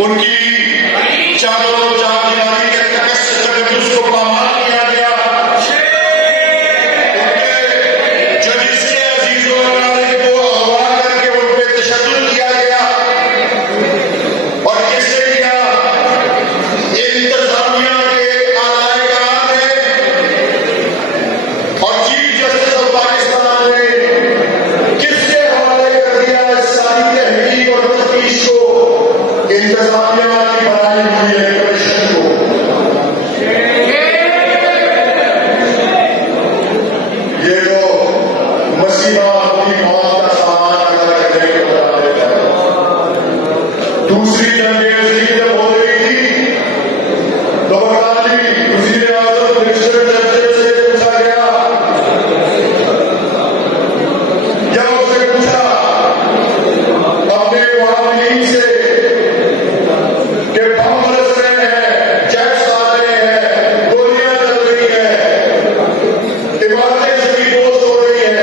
उनकी चादरों चादीवारी के तकद्दुस को पामाल किया गया। उनके जजिस के अजीजों अकारिब को अगवा करके उन पे तशद्दुद किया गया। और किसने किया? इंतजामिया के आलाए कराम ने और चीफ जस्टिस ऑफ पाकिस्तान ने किसके हवाले कर दिया इस सारी तहकीक और तफ्तीश को? इंतजामिया की बनाई हुई है कमीशन को। ये जो मसीहा अपनी मौत का सामान अदा करने के बता देता है। दूसरी जंग अज़ीम जब हो रही थी तो बगदादी वज़ीर आज़म मिनिस्टर दर्जे से पूछा गया या उसने पूछा अपने मुआविन से कि बम बरस रहे हैं, जेट्स आ रहे हैं, गोलियां चल रही है, इमारतें जमींदोज हो रही है।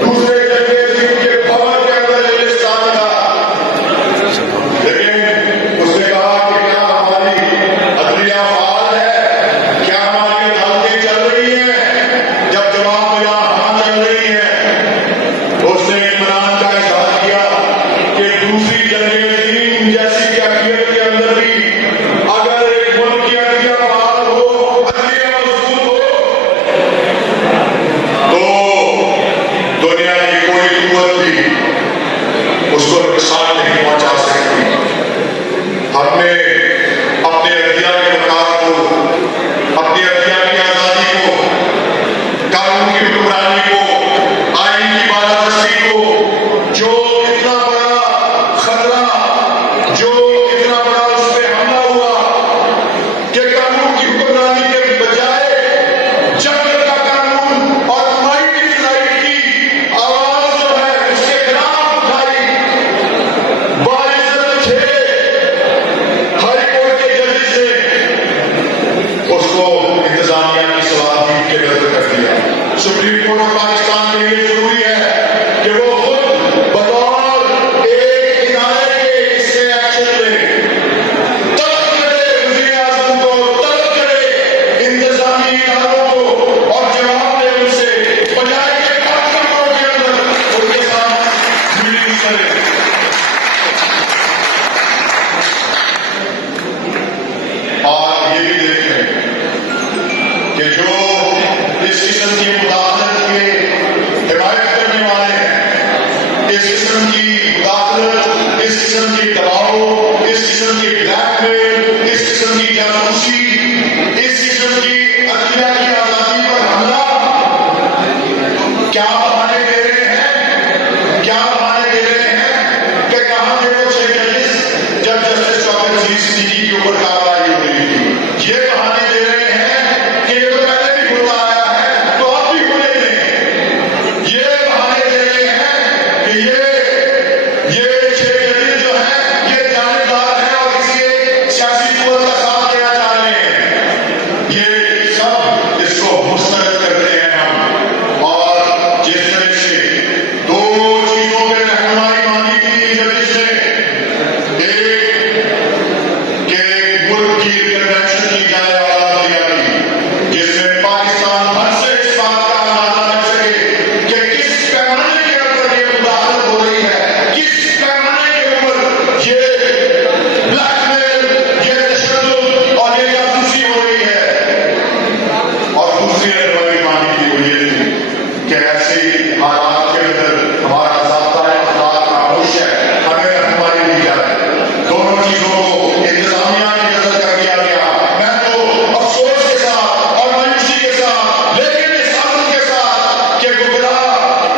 दूसरे जंग अज़ीम के भवन के अंदर इंग्लिस्तान था। लेकिन उसने कहा कि क्या हमारी अदलिया फाल है? क्या हमारी अदालतें चल रही हैं? जब जवाब मिला हाँ चल रही है, उसने इत्मीनान का इजहार किया कि दूसरी जंग अज़ीम जैसी कैफियत के अंदर भी अगर एक मुल्क की अदलिया फाल हो, अदलिया मजबूत हो, तो दुनिया की कोई कुव्वत भी उसको नुकसान नहीं पहुंचा सकती। हमने अपने अदलिया के वकार को, अपनी अदलिया की आजादी को, कानून की हुक्मरानी को, आईन की बालादस्ती को, जो इतना बड़ा खतरा, जो इतना बड़ा उस पर हमला हुआ कि कानून की हुक्मरानी के बजाय जंग का कानून और माइटी राइट की आवाज जो है उसके खिलाफ उठाई। बाइज्जत थे हाई कोर्ट के जजेस ने उसको इंतजामिया की सलाहियत के रद्द कर दिया। सुप्रीम कोर्ट ऑफ पाकिस्तान के लिए जरूरी है कि वो खुद बतौर एक इदारे के इसमें एक्शन ले, तलब करे वज़ीर आज़म को, तलब करे इंतजामी इदारों को और जवाब दे उनसे, बजाय के 5 कमरों के अंदर उनके साथ मीटिंग करे। और ये भी देखें कि जो इस किस्म की मुदाखलत के हिमायत करने वाले हैं, इस किस्म की मुदाखलत, इस किस्म के दबाव, इस किस्म की ब्लैकमेल, इस किस्म की जासूसी, इस किस्म की अदलिया की आजादी पर हमला क्या बहाने दे रहे हैं? क्या बहाने दे रहे हैं कि कहां थे वो 6 जजेस जब जस्टिस डॉक्टर अजीज सिद्दीकी के ऊपर कार्रवाई हो रही थी? ये बहाने दे रहे हैं कि ये तो पहले भी होता आया है तो अब भी होने दें। ये बहाने दे रहे हैं कि ये 6 जजेस जो हैं ये जानेदार हैं और किसी एक सियासी कुव्वत का साथ देना चाह रहे हैं। ये सब इसको मुस्तरद करते हैं हम। और जिस तरह से 2 चीजों पे रहनुमाई मांगी थी जजेस ने, एक कि मुल्क की रिकन्वेंशन की जाए अदालतिया की, जिसमें पाकिस्तान भर से इस बात का अंदाजा लग सके कि किस पैमाने के ऊपर ये मुदाखलत हो रही है, किस पैमाने के ऊपर ये ब्लैकमेल, ये तशद्दुद और ये जासूसी हो रही है। और दूसरी रहनुमाई मांगी थी वो ये थी कि ऐसे हालात के अंदर हमारा ज़ाब्ता-ए अखलाक खामोश है, हमें रहनुमाई दी जाए। दोनों चीजों को इंतजामिया की नजर कर दिया गया। मैं तो अफसोस के साथ और मायूसी के साथ, लेकिन इस आदत के साथ कि गुजरा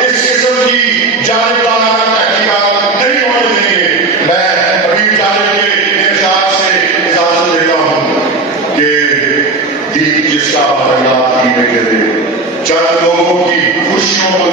इस किस्म की जानिबदाराना तहकीकात नहीं होने देंगे, मैं हबीब जालिब के इरशाद से इजाजत लेता हूं कि दीप जिसका महंगा कीने के लिए चंद लोगों की खुशियों को